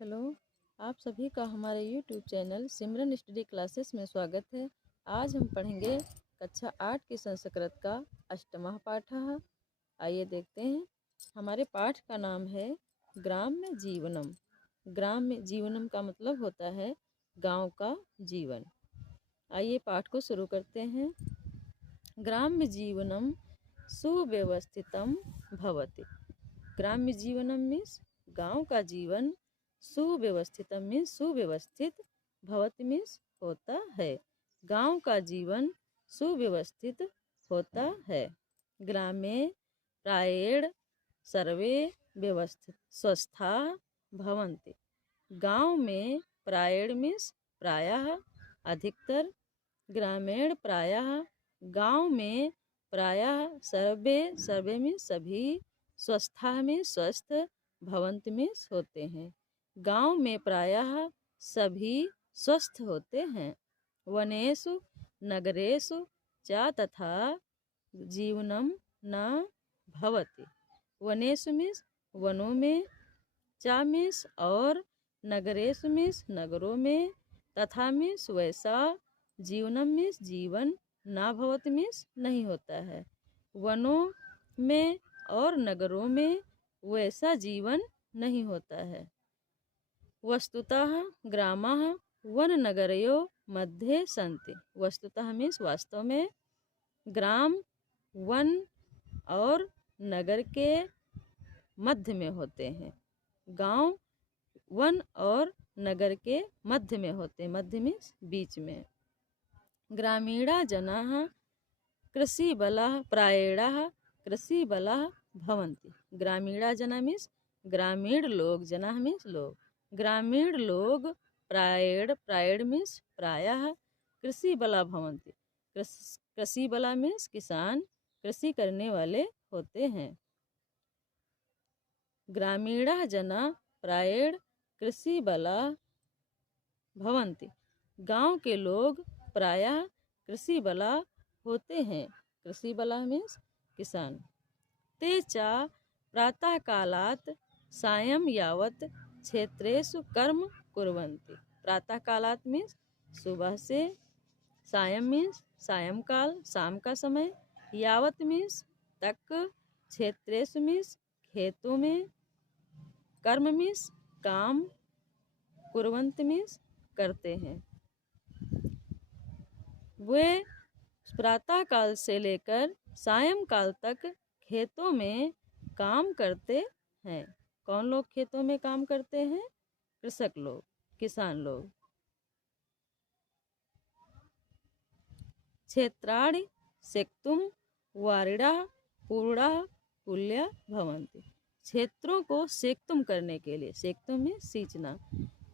Hello. आप सभी का हमारे YouTube चैनल सिमरन स्टडी क्लासेस में स्वागत है। आज हम पढ़ेंगे कक्षा 8 की संस्कृत का अष्टमः पाठः। आइए देखते हैं। हमारे पाठ का नाम है ग्राम्य जीवनम। ग्राम्य जीवनम का मतलब होता है गांव का जीवन। आइए पाठ को शुरू करते हैं। ग्राम्य जीवनम सुव्यवस्थितम भवति। ग्राम्य जीवनम मीन्स गांव का जीवन, सुव्यवस्थितम मीन्स सुव्यवस्थित, भवति मीन्स होता है। गांव का जीवन सुव्यवस्थित होता है। ग्रामे प्रायेण सर्वे व्यवस्थित स्वस्था भवन्ति। गांव में प्रायेण मीन्स प्रायः, अधिकतर, ग्रामीण प्रायः, गांव में प्रायः, सर्वे सर्वे में सभी, स्वस्था में स्वस्थ, भवंत में होते हैं। गांव में प्रायः सभी स्वस्थ होते हैं। वनेषु नगरेषु च तथा जीवनम न भवति। वनेषु मीन्स वनों में, च मीन्स और, नगरेषु मीन्स नगरों में, तथा मीन्स वैसा, जीवनम मीन्स जीवन, ना भवति मीन्स नहीं होता है। वनों में और नगरों में वैसा जीवन नहीं होता है। वस्तुतः ग्रामाः वन नगरयोः मध्ये सन्ति। वस्तुतः मीन्स वास्तव में, ग्राम वन और नगर के मध्य में होते हैं। गांव वन और नगर के मध्य में होते हैं। मध्य मीन्स बीच में। ग्रामीणा जनाः कृषिबलाः प्रायेणः कृषिबलाः भवन्ति। ग्रामीणा जना मीन्स ग्रामीण लोग, जना मीन्स लोग, ग्रामीण लोग प्रायेण, प्रायेण मीन्स प्रायः, कृषिबला भवन्ति। कृषिबला मीन्स किसान, कृषि करने वाले होते हैं। ग्रामीणा जना प्रायेण कृषिबला भवन्ति। गांव के लोग प्रायः कृषिबला होते हैं। कृषिबला मीन्स किसान। ते च प्रातःकालात् सायं यावत् क्षेत्रेषु कर्म कुर्वन्ति। प्रातःकालात् मीन्स सुबह से, सायं मीन्स सायंकाल, शाम का समय, यावत् मीन्स तक, क्षेत्रेषु मीन्स खेतों में, कर्म मीन्स काम, कुर्वन्ति मीन्स करते हैं। वे प्रातःकाल से लेकर सायंकाल तक खेतों में काम करते हैं। कौन लोग खेतों में काम करते हैं? कृषक लोग, किसान लोग। क्षेत्राणि सेक्तुम वारिणाः पूर्णाः कुल्या भवन्ति। क्षेत्रों को सेक्तुम करने के लिए, सेक्तुम में सींचना,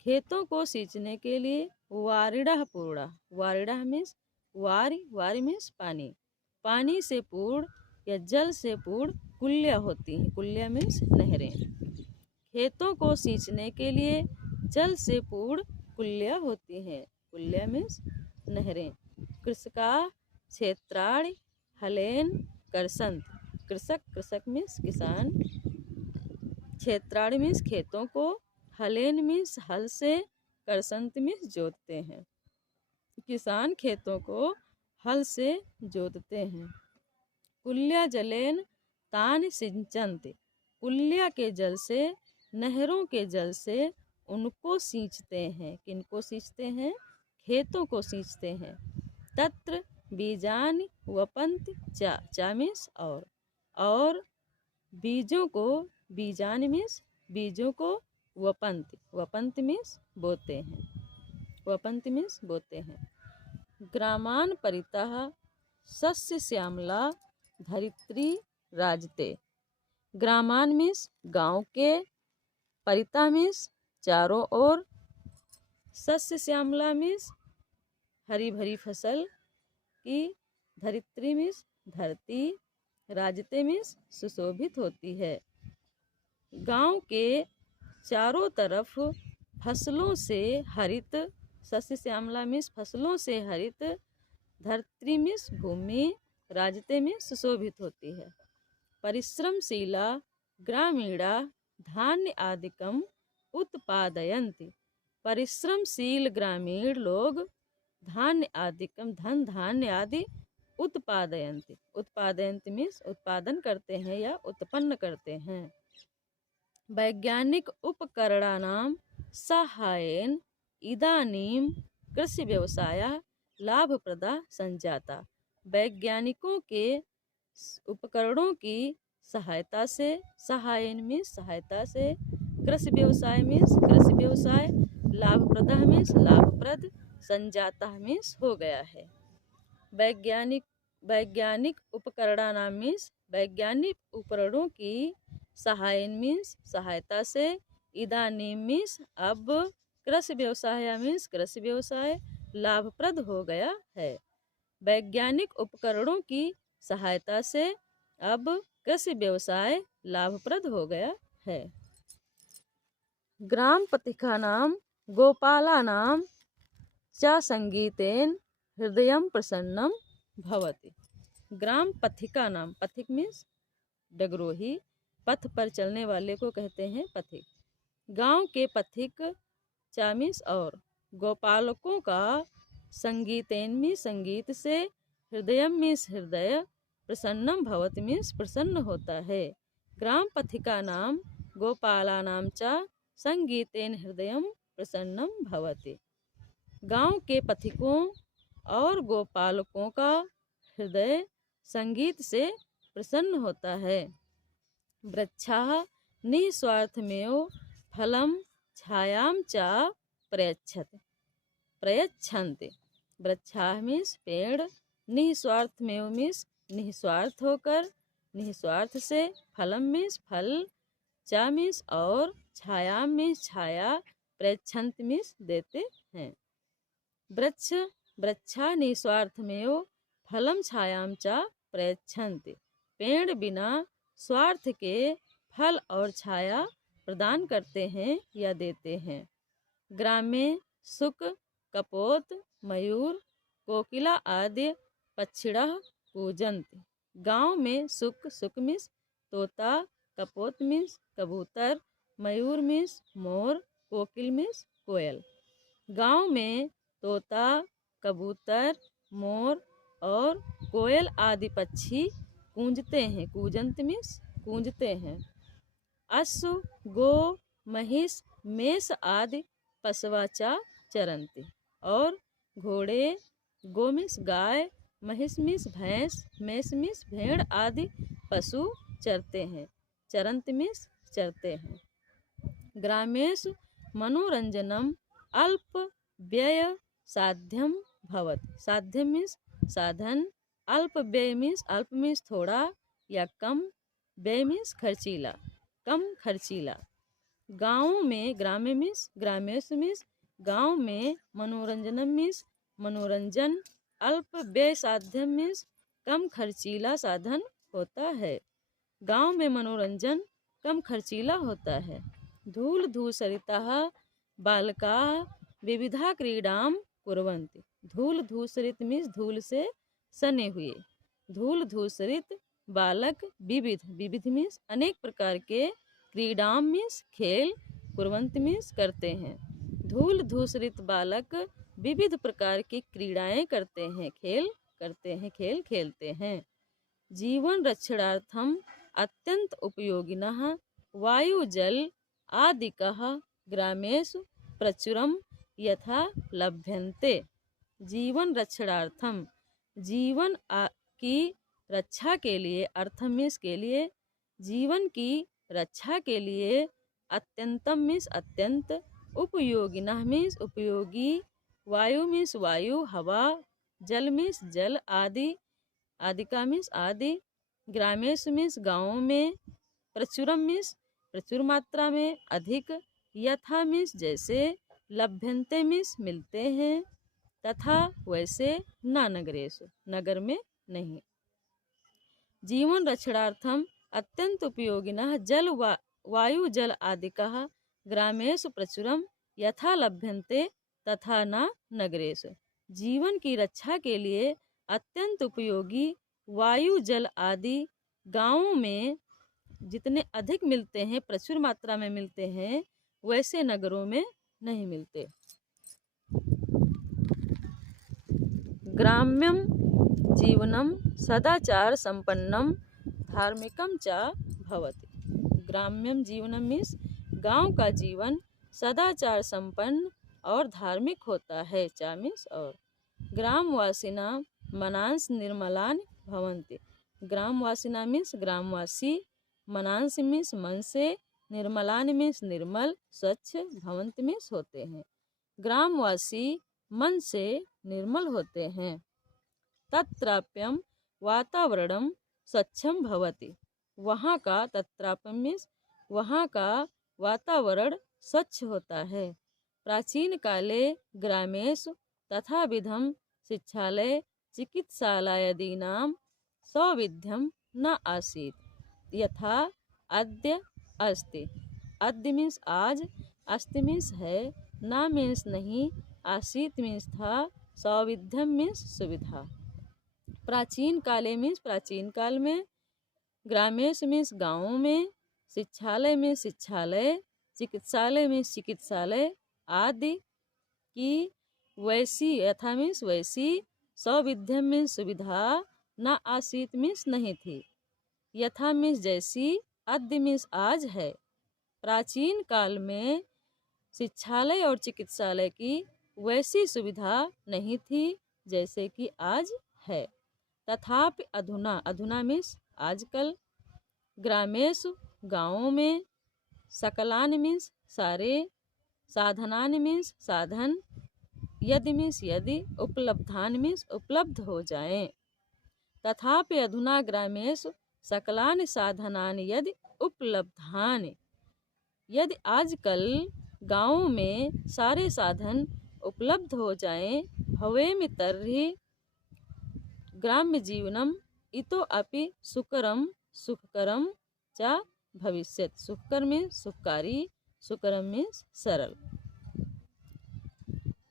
खेतों को सींचने के लिए, वारिणाः पूर्णाः, वारिणाः मीन्स वारी, वारी मीन्स पानी, पानी से पूर्ण या जल से पूर्ण कुल्या होती हैं। कुल्या मीन्स नहरें। खेतों को सींचने के लिए जल से पूर्ण कुल्या होती हैं। कुल्या मीन्स नहरें। कृषका क्षेत्राणि हलेन कर्षन्ति। कृषक, कृषक मीन्स किसान, क्षेत्राणि मीन्स खेतों को, हलेन मीन्स हल से, कर्षन्ति मीन्स जोतते हैं। किसान खेतों को हल से जोतते हैं। कुल्या जलेन तान सिंचन्ति। कुल्या के जल से, नहरों के जल से उनको सींचते हैं। किनको सींचते हैं? खेतों को सींचते हैं। तत्र बीजानि वपन्ति च, च मीन्स और बीजों को, बीजानि मीन्स बीजों को, वपन्ति, वपन्ति मीन्स बोते हैं, वपन्ति मीन्स बोते हैं। ग्रामान परितः सस्य श्यामला धरित्री राजते। ग्रामान मीन्स गांव के, परितः मीन्स चारों ओर, सस्य श्यामला मीन्स हरी भरी फसल की, धरित्री मीन्स धरती, राजते मीन्स सुशोभित होती है। गांव के चारों तरफ फसलों से हरित, सस्य श्यामला मीन्स फसलों से हरित, धरती मीन्स भूमि, राजते में सुशोभित होती है। परिश्रमशीला ग्रामीणा धान्य आदिकम उत्पादयन्ति। परिश्रमशील ग्रामीण लोग धान्य आदिकम धन धान्य आदि उत्पादयन्ति। उत्पादयन्ति मीन्स उत्पादन करते हैं या उत्पन्न करते हैं। वैज्ञानिक उपकरणानां साहाय्येन इदानीं कृषि व्यवसायः लाभप्रदा संजाता। वैज्ञानिकों के उपकरणों की सहायता से, सहायन मीन्स सहायता से, कृषि व्यवसाय मीन्स कृषि व्यवसाय, लाभप्रदा मीन्स लाभप्रद, संजाता मीन्स हो गया है। वैज्ञानिक उपकरणानां मीन्स वैज्ञानिक उपकरणों की सहायन मीन्स सहायता से, इदानीं मीन्स अब, कृषि व्यवसाय मीन्स कृषि व्यवसाय लाभप्रद हो गया है। वैज्ञानिक उपकरणों की सहायता से अब कृषि व्यवसाय लाभप्रद हो गया है। ग्राम पथिकानां गोपालानां च संगीतेन हृदयं प्रसन्नं भवति। ग्राम पथिकानां, पथिक मीन्स डगरोही, पथ पर चलने वाले को कहते हैं पथिक। गांव के पथिक चा मीन्स और, गोपालकों का संगीतेन मीन्स संगीत से, हृदय मीन्स हृदय, प्रसन्नम भवति मीन्स प्रसन्न होता है। ग्राम पथिका नाम गोपाला नाम चा संगीतेन हृदयम प्रसन्नम भवति। गांव के पथिकों और गोपालकों का हृदय संगीत से प्रसन्न होता है। वृक्षाः निस्वार्थमेव फलं छायां च प्रयच्छन्ति। वृक्षाः मीन्स पेड़, निस्वार्थमेव मीन्स निस्वार्थ होकर, निस्वार्थ से, फलम मीन्स फल, च मीन्स और, छाया मीन्स छाया, प्रयच्छन्ति मीन्स देते हैं। वृक्षा निस्वार्थमेव फलम छायां च प्रयच्छन्ति। पेड़ बिना स्वार्थ के फल और छाया प्रदान करते हैं या देते हैं। ग्रामे सुक, कपोत, मयूर, कोकिला आदि पक्षिणः कूजन्ति। गांव में सुक, सुक मीन्स तोता, कपोत मीन्स कबूतर, मयूर मीन्स मोर, कोकिल मीन्स कोयल। गांव में तोता, कबूतर, मोर और कोयल आदि पक्षी कूंजते हैं। कूजंत मीन्स कूंजते हैं। अश्व, गो, महिष, मेष आदि पशवाचा चरन्ति। और घोड़े, गो मीन्स गाय, महिष मीन्स भैंस, मेष मीन्स भेड़ आदि पशु चरते हैं। चरंत मीन्स चरते हैं। ग्रामेषु मनोरंजनम अल्प व्यय साध्यम भवति। साध्यम मीन्स साधन, अल्प व्यय मीन्स अल्प मीन्स थोड़ा या कम, व्यय मीन्स खर्चीला, कम खर्चीला। गाँव में, ग्रामे मीन्स ग्रामेषु मीन्स गाँव में, मनोरंजनम मीन्स मनोरंजन, अल्प व्यय साध्यम मीन्स कम खर्चीला साधन होता है। गांव में मनोरंजन कम खर्चीला होता है। धूल धूसरिताः बालकाः विविधा क्रीडां कुर्वन्ति। धूल धूसरित मीन्स धूल से सने हुए, धूल धूसरित बालक विविध, विविध मीन्स अनेक प्रकार के, क्रीडां मीन्स खेल, कुर्वन्ति मीन्स करते हैं। धूल धूसरित बालक विविध प्रकार की क्रीड़ाएं करते हैं, खेल करते हैं, खेल खेलते हैं। जीवन रक्षणार्थम अत्यंत उपयोगिनः वायु जल आदिकः ग्रामेषु प्रचुरम यथा लभ्यन्ते। जीवन रक्षणार्थम, जीवन की रक्षा के लिए, अर्थम मीन्स के लिए, जीवन की रक्षा के लिए, अत्यंतम मीन्स अत्यंत, उपयोगिनः मीन्स उपयोगी, वायु मीन्स वायु हवा, जल मीन्स जल आदि, आदिका मीन्स आदि, ग्रामेषु मीन्स गाँवों में, प्रचुरम मीन्स प्रचुर मात्रा में, अधिक, यथा मीन्स जैसे, लभ्यन्ते मीन्स मिलते हैं, तथा वैसे, न नगरेषु नगर में नहीं। जीवन रक्षणार्थम अत्यंत उपयोगिनः जल वायु जल आदिकः ग्रामेषु प्रचुरम यथा लभ्यन्ते तथा न नगरेषु। जीवन की रक्षा के लिए अत्यंत उपयोगी वायु जल आदि गाँवों में जितने अधिक मिलते हैं, प्रचुर मात्रा में मिलते हैं, वैसे नगरों में नहीं मिलते। ग्राम्यम जीवनम सदाचार संपन्नम धार्मिकम च भवति। ग्राम्यम जीवनम मीन्स गांव का जीवन सदाचार संपन्न और धार्मिक होता है। चा मीन्स और। ग्रामवासिना मनांस निर्मलान भवन्ति। ग्रामवासिना मीन्स ग्रामवासी, मनांस मीन्स मन से, निर्मलान मीन्स निर्मल स्वच्छ, भवन्ति मीन्स होते हैं। ग्रामवासी मन से निर्मल होते हैं। तत्राप्यम वातावरणम स्वच्छम भवति। वहाँ का तत्राप्यम मीन्स वहाँ का वातावरण स्वच्छ होता है। प्राचीन काले ग्रामेषु तथा विधम शिक्षालय चिकित्सालयादीनां सौविध्यम न आसीत् यथा अद्य अस्ति। अद्य मीन्स आज, अस्ति मीन्स है, ना मीन्स नहीं, आसीत मीन्स था, सौविध्यम मीन्स सुविधा। प्राचीन काले मीन्स प्राचीन काल में, ग्रामेश मीन्स गाँवों में, शिक्षालय में शिक्षालय, चिकित्सालय में चिकित्सालय आदि की वैसी, यथा मीन्स वैसी, सौविध्यम मीन्स सुविधा, ना आसीत मीन्स नहीं थी, यथा मीन्स जैसी, अद्य मीन्स आज है। प्राचीन काल में शिक्षालय और चिकित्सालय की वैसी सुविधा नहीं थी जैसे कि आज है। तथापि अधुना, अधुना मीन्स आजकल, ग्रामेषु गाँवों में, सकलानि मीन्स सारे, साधनानि मीन्स साधन, यदि मीन्स यदि, उपलब्धानि मीन्स उपलब्ध हो जाएं। तथापि अधुना ग्रामेषु सकलानि साधनानि यदि उपलब्धानि। यदि आजकल गाँवों में सारे साधन उपलब्ध हो जाएं, भवेमि तर्हि ग्राम्य जीवनम इतो अपि सुकरम सुखकरम च भविष्यति। सुखकर में सुखकारी, सुकरम में सरल।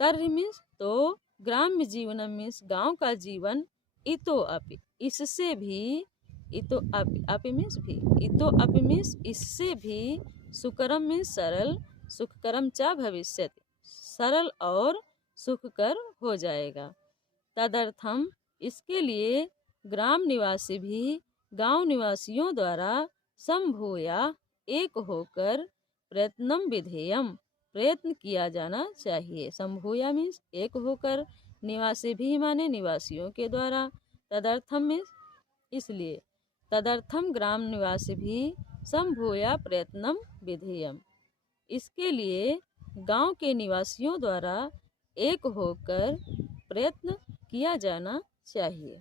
तर्हि मीन्स तो, ग्राम्य जीवनम मीन्स गांव का जीवन, इतो अपि इससे भी, इतो अपि, अपि मीन्स भी, इतो अपि मीन्स इससे भी, सुकरम मीन्स सरल, सुखकरम च भविष्यति सरल और सुखकर हो जाएगा। तदर्थम इसके लिए ग्राम निवासी भी गांव निवासियों द्वारा संभूया एक होकर प्रयत्नम विधेयम प्रयत्न किया जाना चाहिए। संभूया मीन्स एक होकर, निवासी भी माने निवासियों के द्वारा, तदर्थम मीन्स इसलिए, तदर्थम ग्राम निवासी भी संभूया प्रयत्नम विधेयम इसके लिए गांव के निवासियों द्वारा एक होकर प्रयत्न किया जाना चाहिए।